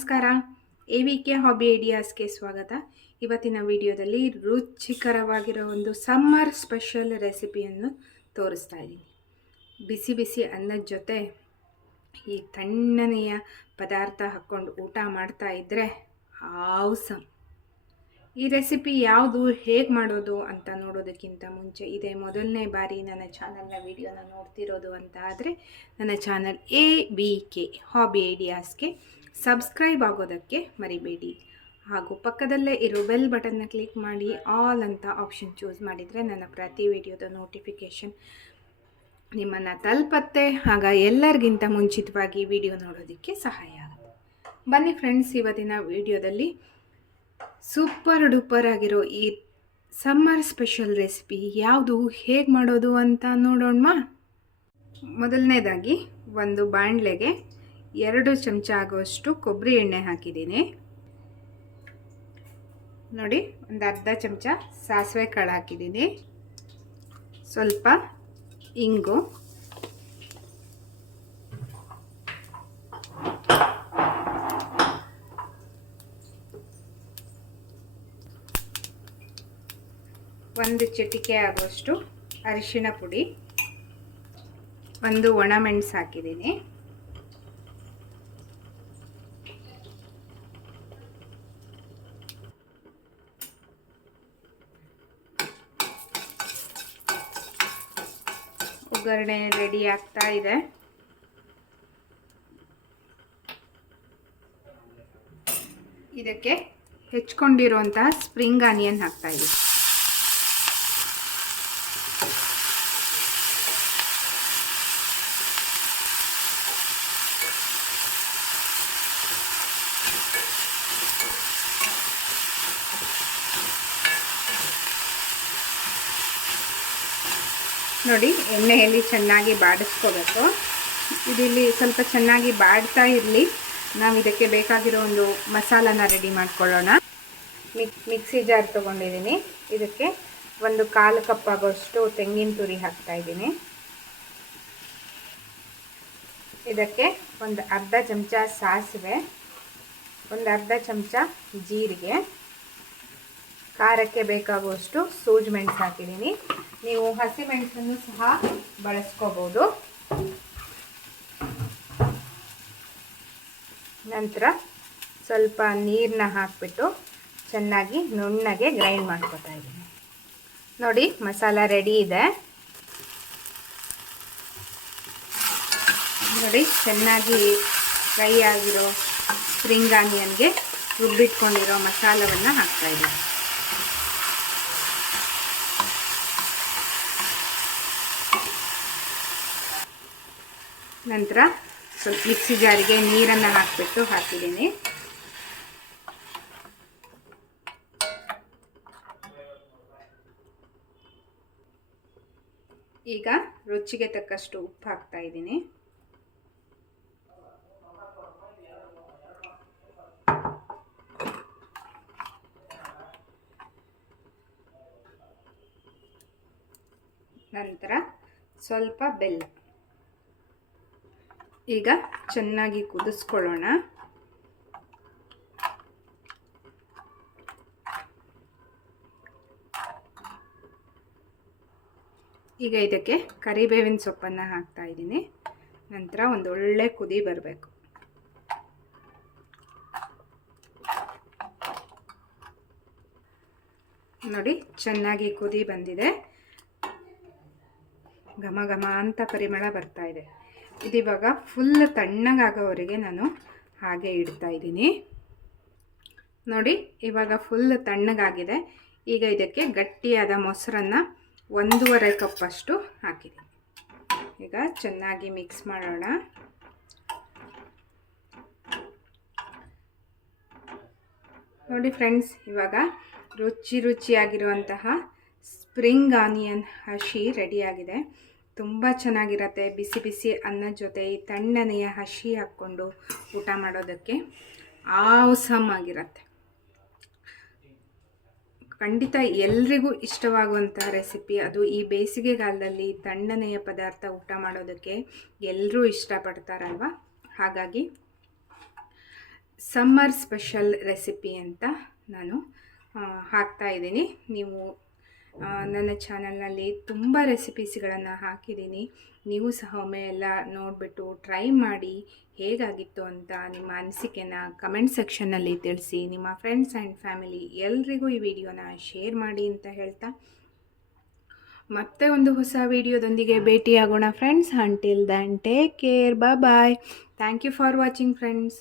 ನಮಸ್ಕಾರ. A V K hobby ಐಡಿಯಾಸ್ಗೆ ಸ್ವಾಗತ. ಇವತ್ತಿನ ವಿಡಿಯೋದಲ್ಲಿ ರುಚಿಕರವಾಗಿರೋ ಒಂದು ಸಮ್ಮರ್ ಸ್ಪೆಷಲ್ ರೆಸಿಪಿಯನ್ನು ತೋರಿಸ್ತಾ ಇದ್ದೀನಿ. ಬಿಸಿ ಬಿಸಿ ಅನ್ನದ ಜೊತೆ ಈ ತಣ್ಣನೆಯ ಪದಾರ್ಥ ಹಾಕ್ಕೊಂಡು ಊಟ ಮಾಡ್ತಾ ಇದ್ದರೆ ಆವ್ಸಮ್ ಈ ರೆಸಿಪಿ ಯಾವುದು, ಹೇಗೆ ಮಾಡೋದು ಅಂತ ನೋಡೋದಕ್ಕಿಂತ ಮುಂಚೆ ಇದೇ ಮೊದಲನೇ ಬಾರಿ ನನ್ನ ಚಾನಲ್ನ ವಿಡಿಯೋನ ನೋಡ್ತಿರೋದು ಅಂತ ಆದರೆ ನನ್ನ channel A B K hobby ಐಡಿಯಾಸ್ಗೆ subscribe ಆಗೋದಕ್ಕೆ ಮರಿಬೇಡಿ. ಹಾಗೂ ಪಕ್ಕದಲ್ಲೇ ಇರೋ ಬೆಲ್ ಬಟನ್ನ ಕ್ಲಿಕ್ ಮಾಡಿ, ಆಲ್ ಅಂತ ಆಪ್ಷನ್ ಚೂಸ್ ಮಾಡಿದರೆ ನನ್ನ ಪ್ರತಿ ವಿಡಿಯೋದ ನೋಟಿಫಿಕೇಷನ್ ನಿಮ್ಮನ್ನು ತಲುಪತ್ತೆ. ಆಗ ಎಲ್ಲರಿಗಿಂತ ಮುಂಚಿತವಾಗಿ ವಿಡಿಯೋ ನೋಡೋದಕ್ಕೆ ಸಹಾಯ ಆಗುತ್ತೆ. ಬನ್ನಿ ಫ್ರೆಂಡ್ಸ್, ಇವತ್ತಿನ ವಿಡಿಯೋದಲ್ಲಿ ಸೂಪರ್ ಡೂಪರ್ ಆಗಿರೋ ಈ ಸಮ್ಮರ್ ಸ್ಪೆಷಲ್ ರೆಸಿಪಿ ಯಾವುದು, ಹೇಗೆ ಮಾಡೋದು ಅಂತ ನೋಡೋಣ ಮೊದಲನೇದಾಗಿ ಒಂದು ಬಾಣಲೆಗೆ ಎರಡು ಚಮಚ ಆಗುವಷ್ಟು ಕೊಬ್ಬರಿ ಎಣ್ಣೆ ಹಾಕಿದ್ದೀನಿ. ನೋಡಿ, ಒಂದು ಅರ್ಧ ಚಮಚ ಸಾಸಿವೆ ಕಾಳು ಹಾಕಿದ್ದೀನಿ. ಸ್ವಲ್ಪ ಇಂಗು. ಒಂದು ಚಿಟಿಕೆ ಆಗುವಷ್ಟು ಅರಿಶಿಣ ಪುಡಿ. ಒಂದು ಒಣಮೆಣಸು ಹಾಕಿದ್ದೀನಿ. ಒಗ್ಗರಣೆ ರೆಡಿ ಆಗ್ತಾ ಇದೆ. ಇದಕ್ಕೆ ಹೆಚ್ಕೊಂಡಿರುವಂತಹ ಸ್ಪ್ರಿಂಗ್ ಆನಿಯನ್ ಹಾಕ್ತಾ ಇದ್ದೀವಿ ನೋಡಿ, ಎಣ್ಣೆಯಲ್ಲಿ ಚೆನ್ನಾಗಿ ಬಾಡಿಸ್ಕೋಬೇಕು. ಇದಿಲ್ಲಿ ಸ್ವಲ್ಪ ಚೆನ್ನಾಗಿ ಬಾಡ್ತಾ ಇರಲಿ. ನಾವು ಇದಕ್ಕೆ ಬೇಕಾಗಿರೋ ಒಂದು ಮಸಾಲಾನ ರೆಡಿ ಮಾಡ್ಕೊಳ್ಳೋಣ. ಮಿಕ್, ಮಿಕ್ಸಿ ಜಾರ್ ತೊಗೊಂಡಿದ್ದೀನಿ. ಇದಕ್ಕೆ ಒಂದು ಕಾಲು ಕಪ್ ಆಗೋಷ್ಟು ತೆಂಗಿನ ತುರಿ ಹಾಕ್ತಾ ಇದ್ದೀನಿ. ಇದಕ್ಕೆ ಒಂದು ಅರ್ಧ ಚಮಚ ಸಾಸಿವೆ, ಒಂದು ಅರ್ಧ ಚಮಚ ಜೀರಿಗೆ ಖಾರಕ್ಕೆ ಬೇಕಾಗುವಷ್ಟು ಸೂಜಿ ಮೆಣಸು ಹಾಕಿದ್ದೀನಿ. ನೀವು ಹಸಿ ಮೆಣಸನ್ನು ಸಹ ಬಳಸ್ಕೋಬೋದು. ನಂತರ ಸ್ವಲ್ಪ ನೀರನ್ನ ಹಾಕಿಬಿಟ್ಟು ಚೆನ್ನಾಗಿ ನುಣ್ಣಗೆ ಗ್ರೈಂಡ್ ಮಾಡ್ಕೊತಾ ಇದ್ದೀನಿ. ನೋಡಿ, ಮಸಾಲ ರೆಡಿ ಇದೆ. ನೋಡಿ, ಚೆನ್ನಾಗಿ ಫ್ರೈ ಆಗಿರೋ ಸ್ಪ್ರಿಂಗ್ ಆನಿಯನ್ಗೆ ರುಬ್ಬಿಟ್ಕೊಂಡಿರೋ ಮಸಾಲವನ್ನು ಹಾಕ್ತಾಯಿದ್ದೀನಿ ನಂತರ ಸ್ವಲ್ಪ ಮಿಕ್ಸಿ ಜಾರಿಗೆ ನೀರನ್ನು ಹಾಕಿಬಿಟ್ಟು ಹಾಕಿದ್ದೀನಿ. ಈಗ ರುಚಿಗೆ ತಕ್ಕಷ್ಟು ಉಪ್ಪು ಹಾಕ್ತಾ ಇದ್ದೀನಿ. ನಂತರ ಸ್ವಲ್ಪ ಬೆಲ್ಲ. ಈಗ ಚೆನ್ನಾಗಿ ಕುದಿಸ್ಕೊಳ್ಳೋಣ. ಈಗ ಇದಕ್ಕೆ ಕರಿಬೇವಿನ ಸೊಪ್ಪನ್ನು ಹಾಕ್ತಾ ಇದ್ದೀನಿ. ನಂತರ ಒಂದು ಒಳ್ಳೆ ಕುದಿ ಬರಬೇಕು. ನೋಡಿ, ಚೆನ್ನಾಗಿ ಕುದಿ ಬಂದಿದೆ. ಘಮ ಘಮ ಅಂತ ಪರಿಮಳ ಬರ್ತಾ ಇದೆ. ಇದಿವಾಗ ಫುಲ್ ತಣ್ಣಗಾಗೋವರೆಗೆ ನಾನು ಹಾಗೆ ಇಡ್ತಾ ಇದ್ದೀನಿ. ನೋಡಿ, ಇವಾಗ ಫುಲ್ ತಣ್ಣಗಾಗಿದೆ. ಈಗ ಇದಕ್ಕೆ ಗಟ್ಟಿಯಾದ ಮೊಸರನ್ನು ಒಂದೂವರೆ ಕಪ್ಪಷ್ಟು ಹಾಕಿದ್ದೀನಿ. ಈಗ ಚೆನ್ನಾಗಿ ಮಿಕ್ಸ್ ಮಾಡೋಣ. ನೋಡಿ ಫ್ರೆಂಡ್ಸ್ ಇವಾಗ ರುಚಿ ರುಚಿಯಾಗಿರುವಂತಹ ಸ್ಪ್ರಿಂಗ್ ಆನಿಯನ್ ಹಸಿ ರೆಡಿಯಾಗಿದೆ ತುಂಬ ಚೆನ್ನಾಗಿರತ್ತೆ. ಬಿಸಿ ಬಿಸಿ ಅನ್ನದ ಜೊತೆ ಈ ತಣ್ಣನೆಯ ಹಸಿ ಹಾಕ್ಕೊಂಡು ಊಟ ಮಾಡೋದಕ್ಕೆ ಆಸಮ್ ಆಗಿರತ್ತೆ. ಖಂಡಿತ ಎಲ್ರಿಗೂ ಇಷ್ಟವಾಗುವಂಥ ರೆಸಿಪಿ ಅದು. ಈ ಬೇಸಿಗೆಗಾಲದಲ್ಲಿ ತಣ್ಣನೆಯ ಪದಾರ್ಥ ಊಟ ಮಾಡೋದಕ್ಕೆ ಎಲ್ಲರೂ ಇಷ್ಟಪಡ್ತಾರಲ್ವ? ಹಾಗಾಗಿ ಸಮ್ಮರ್ ಸ್ಪೆಷಲ್ ರೆಸಿಪಿ ಅಂತ ನಾನು ಹಾಕ್ತಾ ಇದ್ದೀನಿ. ನೀವು ನನ್ನ ಚಾನಲ್ನಲ್ಲಿ ತುಂಬ ರೆಸಿಪೀಸ್ಗಳನ್ನು ಹಾಕಿದ್ದೀನಿ. ನೀವು ಸಹ ಒಮ್ಮೆ ಎಲ್ಲ ನೋಡಿಬಿಟ್ಟು ಟ್ರೈ ಮಾಡಿ ಹೇಗಾಗಿತ್ತು ಅಂತ ನಿಮ್ಮ ಅನಿಸಿಕೆನ ಕಮೆಂಟ್ ಸೆಕ್ಷನ್ನಲ್ಲಿ ತಿಳಿಸಿ. ನಿಮ್ಮ ಫ್ರೆಂಡ್ಸ್ ಆ್ಯಂಡ್ ಫ್ಯಾಮಿಲಿ ಎಲ್ರಿಗೂ ಈ ವಿಡಿಯೋನ ಶೇರ್ ಮಾಡಿ ಅಂತ ಹೇಳ್ತಾ. ಮತ್ತೆ ಒಂದು ಹೊಸ ವಿಡಿಯೋದೊಂದಿಗೆ ಭೇಟಿಯಾಗೋಣ friends. Until then take care bye thank you for watching friends